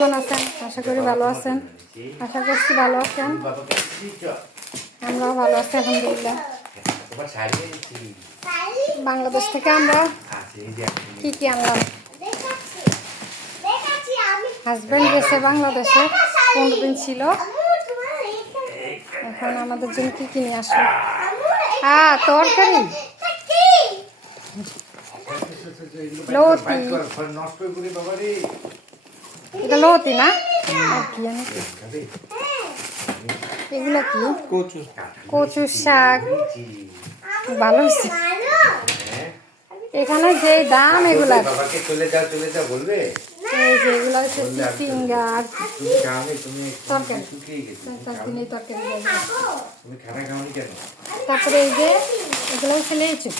কেমন আছেন? আশা করি ভালো আছেন। আশা করছি ভালো আছেন। আমরাও ভালো আছি আলহামদুলিল্লাহ। বাংলাদেশ থেকে আমরা কি আনলাম? হাজব্যান্ড গেছে বাংলাদেশে, 15 দিন ছিল। এখন আমাদের জন্য কি নিয়ে আসলো? তরকারি লতি, এটা লতি না? আর কি জানি এগুলো কি? কচু শাক। ভালো হয়েছে। এখানে যে দাম এগুলা, এই যে এগুলো হচ্ছে চিচিঙ্গা আর তরকারি। তারপরে এই যে এগুলো হচ্ছে লেচু।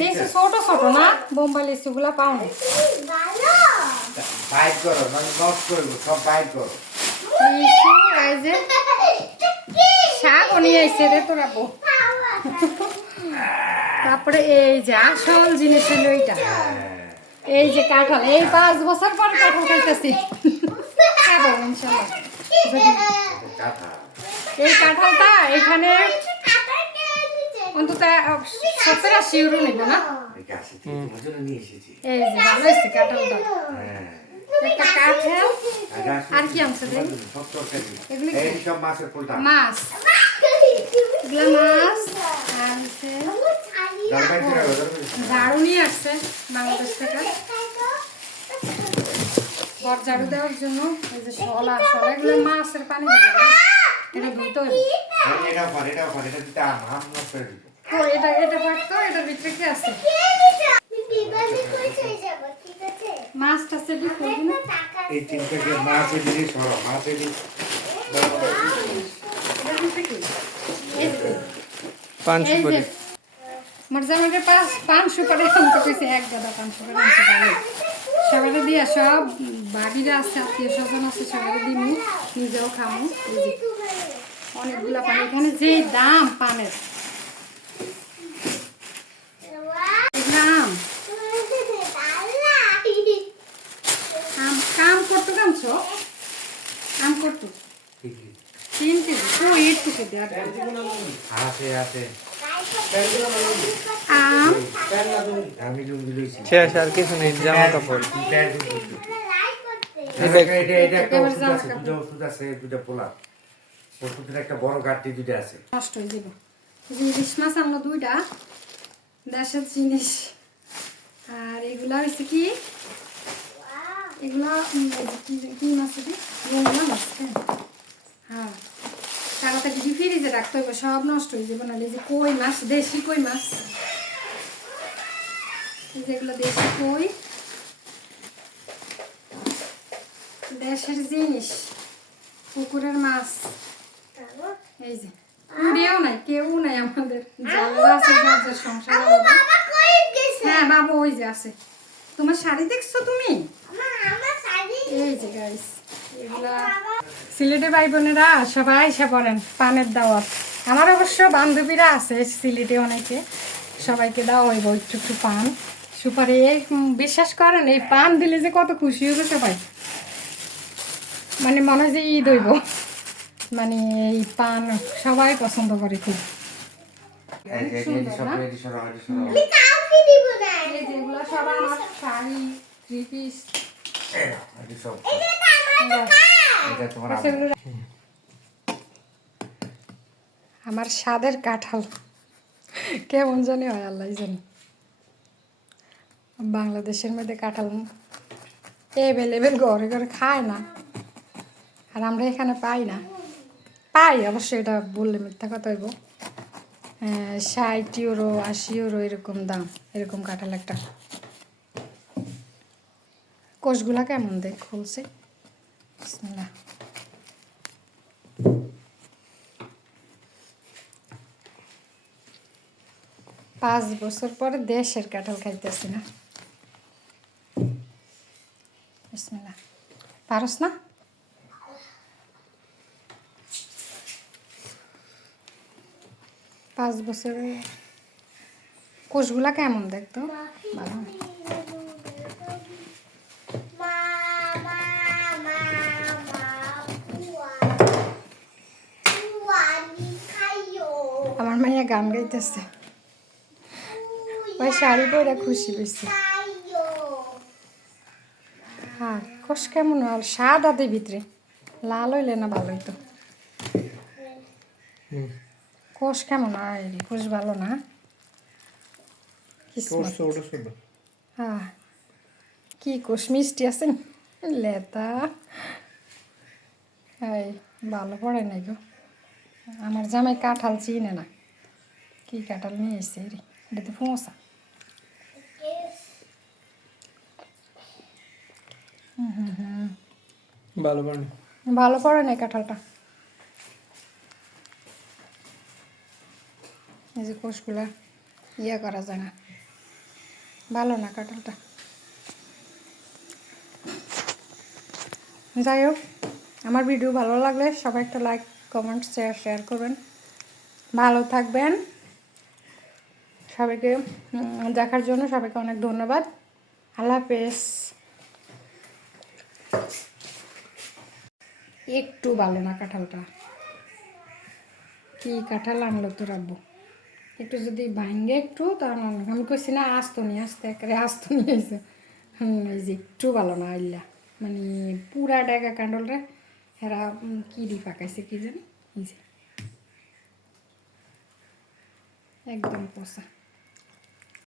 লেচু ছোট ছোট না, বোম্বাই লেচু গুলা পাও না। শাকও নিয়ে আইসে রে তোরা বউ। তারপরে এই যে আসল জিনিস হলো এইটা, এই যে কাঁঠাল। এই 5 বছর পর কাঁঠাল খাইতেছি। খাবো ইনশাআল্লাহ। এই কাঁঠালটা এখানে অন্তত 70-80 ইউরো নিব না? এই যে ভালো হয়েছে কাঁঠালটা। একটা কাঁঠাল আর কি আনছে? এগুলো মাছ, এগুলো মাছ আর হচ্ছে ঝাড়ু নিয়ে আসছে বাংলাদেশ থেকে, ঘর ঝাড়ু দেওয়ার জন্য। এই যে শলা এগুলো মাছের পানি দেবে, এটা ধুইতে হবে। এটা পারতো, এটার ভিতরে কি আছে? মাছটা সেটি করবি না। এই তিনটাকে মাছের জিনিস হলো, মাছের জিনিস পান সুপারি। মরজামাকে পান সুপারি আনতে কইছে, এক গাদা পান সুপারি আনতে পারে। সবাই দিয়া, সব ভাবিরা আছে, আত্মীয় স্বজন আছে, সবাই দিমু, নিজেও খামু। অনেকগুলা পান। এখানে যে দাম পানের, কাম করতো কামছো কাম করতো 3 কেজি তো এইট কেজি দেওয়া আছে আম শেষ আর কিছু নেই। জামা কাপড় একটা বড় গাড়ি দুইটা আছে, নষ্ট হয়ে যাবে। ইলিশ মাছ আনলো 2টা, দেশের জিনিস। আর এগুলা হচ্ছে কি, এগুলা কি মাছ? মাছ। হ্যাঁ, তাড়াতাড়ি ফ্রিজে রাখতে হবে, সব নষ্ট হয়ে যাবে। নাহলে যে কই মাছ, দেশি কই মাছ, যেগুলো দেশি কই, দেশের জিনিস, পুকুরের মাছ। এই যে উড়িয়েও নাই, কেউ নাই আমাদের, যারা আছে যার সংসার। হ্যাঁ বাবু ওই যে আছে। তোমার শাড়ি দেখছো তুমি? এই যে গাইস, এগুলা সিলেটের ভাই বোনেরা সবাই এসে পড়েন পানের দাওয়াত। আমার অবশ্য বান্ধবীরা আছে সিলেটে অনেকে, সবাইকে দেওয়া হইব একটু পান সুপারি। বিশ্বাস করেন, এই পান দিলে যে কত খুশি হবে সবাই, মানে মনে হয় যে ঈদ হইব। মানে এই পান সবাই পছন্দ করে খুব। শাড়ি, 3 পিস, আমার স্বাদের কাঁঠাল কেমন জানি হয় আল্লাহ জানি। বাংলাদেশের মধ্যে কাঁঠাল এভেলেবেল, ঘরে ঘরে খায় না, আর আমরা এখানে পাই না। পাই অবশ্যই, এটা বললে মিথ্যা কথা হইব। 60 ইউরো 80 ইউরো এরকম দাম, এরকম কাঁঠাল একটা। কোষগুলা কেমন দেখ খুলছে। বিসমিল্লাহ। 5 বছর পরে দেশের কাঁঠাল খাইতেছি না। বিসমিল্লাহ। পারস না? পাঁচ বছরে কোষগুলা কেমন দেখতো? ভালো। গান গাইতেছে ওই শাড়ি পরে খুশি হয়েছে আর কোষ কেমন আর সাদা দে ভিতরে লাল হইলে না ভালো হইতো কোষ কেমন আর কোষ ভালো না হ্যাঁ কি কোষ মিষ্টি আছেন লেতা এই ভালো পড়ে নাই গো আমার জামাই কাঁঠাল চিনে না কি কাঁঠাল নিয়ে এসছে রে এটা তো ফোঁসা ভালো পড়ে নাই কাঁঠালটা এই যে কোষগুলা ইয়ে করা যায় না ভালো না কাঁঠালটা যাই হোক আমার ভিডিও ভালো লাগলে সবাই একটা লাইক কমেন্ট শেয়ার করবেন ভালো থাকবেন সবাইকে দেখার জন্য সবাইকে অনেক ধন্যবাদ আল্লাহ হাফেজ একটু ভালো না কাঁঠালটা কি কাঁঠাল আনলো তো রাখবো একটু যদি ভাঙ্গে একটু তাহলে আমি কইছি না আসতো নি আসতে একেবারে আসতো নিয়ে এসে এই যে একটু ভালো না আইলা মানে পুরা ডাকা কাণ্ডলটা এরা কি দি ফাঁকাইছে কি জানি এই যে একদম পোষা